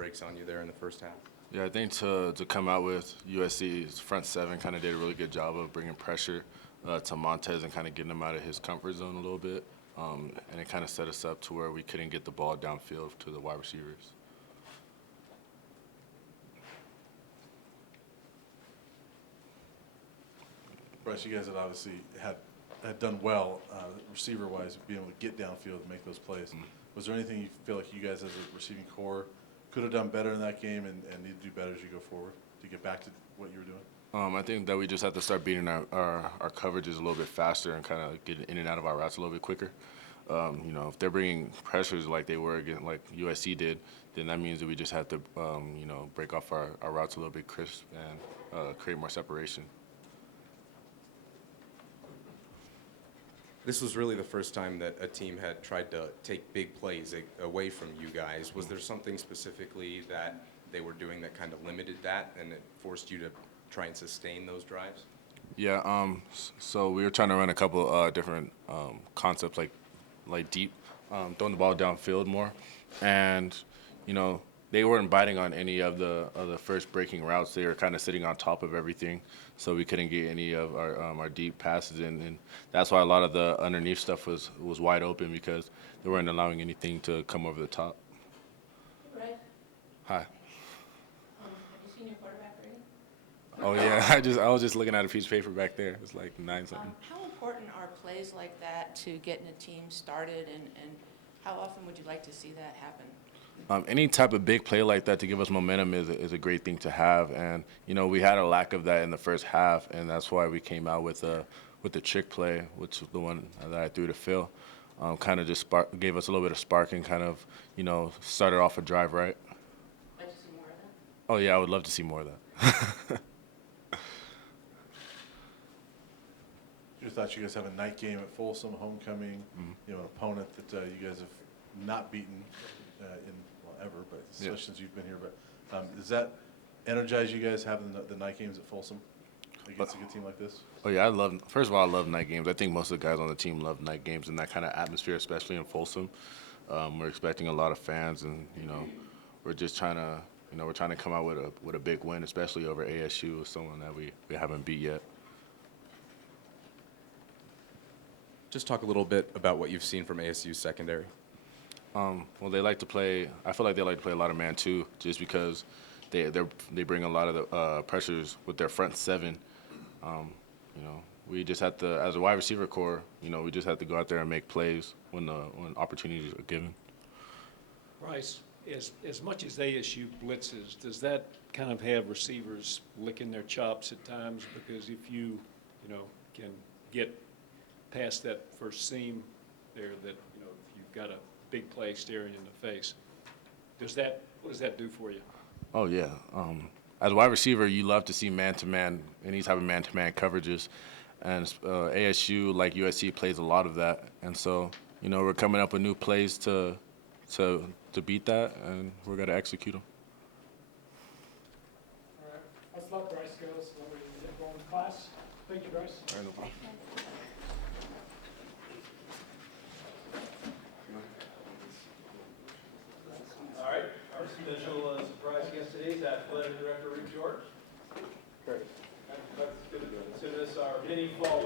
brakes on you there in the first half? Yeah, I think to come out with USC's front seven kind of did a really good job of bringing pressure to Montez and kind of getting him out of his comfort zone a little bit. And it kind of set us up to where we couldn't get the ball downfield to the wide receivers. Bryce, you guys had obviously had done well receiver-wise, being able to get downfield and make those plays. Was there anything you feel like you guys as a receiving core could have done better in that game and need to do better as you go forward to get back to what you were doing? I think that we just have to start beating our coverages a little bit faster and kind of get in and out of our routes a little bit quicker. If they're bringing pressures like they were against, like USC did, then that means that we just have to, break off our routes a little bit crisp and create more separation. This was really the first time that a team had tried to take big plays away from you guys. Was there something specifically that they were doing that kind of limited that and it forced you to try and sustain those drives? Yeah, so we were trying to run a couple different concepts like deep, throwing the ball downfield more, and they weren't biting on any of the first breaking routes. They were kind of sitting on top of everything, so we couldn't get any of our deep passes in, and that's why a lot of the underneath stuff was wide open because they weren't allowing anything to come over the top. Bryce, Hi. have you seen your quarterback rating? Oh yeah, I was just looking at a piece of paper back there. It's like 9 something. How important are plays like that to getting a team started, and how often would you like to see that happen? Any type of big play like that to give us momentum is a great thing to have, and we had a lack of that in the first half, and that's why we came out with the trick play, which is the one that I threw to Phil. Kind of just gave us a little bit of spark and kind of started off a drive right. Like to see more of that? Oh yeah, I would love to see more of that. Just thought you guys have a night game at Folsom, homecoming, an opponent that you guys have not beaten in ever, but especially since you've been here. But does that energize you guys having the night games at Folsom against a good team like this? Oh yeah, first of all, I love night games. I think most of the guys on the team love night games and that kind of atmosphere, especially in Folsom. We're expecting a lot of fans, and we're just trying to come out with a big win, especially over ASU, someone that we haven't beat yet. Just talk a little bit about what you've seen from ASU's secondary. Well, they like to play. I feel like they like to play a lot of man too, just because they bring a lot of the pressures with their front seven. We just have to, as a wide receiver core, we just have to go out there and make plays when opportunities are given. Bryce, as much as ASU blitzes, does that kind of have receivers licking their chops at times? Because if you can get past that first seam there, that if you've got a big play staring in the face, what does that do for you? Oh yeah. As a wide receiver, you love to see man-to-man, any type of man-to-man coverages, and ASU, like USC, plays a lot of that. And so, we're coming up with new plays to beat that, and we're gonna execute them. All right. Let's let Bryce go so that we can get going with class. Thank you, Bryce. All right, no problem. All right, our special surprise guest today is Athletic Director Rick George. Great. Let's consider this our mini fall